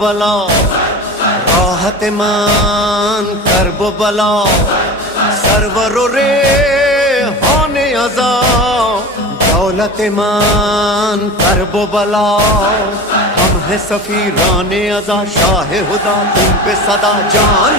بلا راحت مان کرب و بلا سرور و ریحان عزا دولت مان کرب و بلا ہم ہیں سفیران عزا شاہ خدا تم پہ صدا جان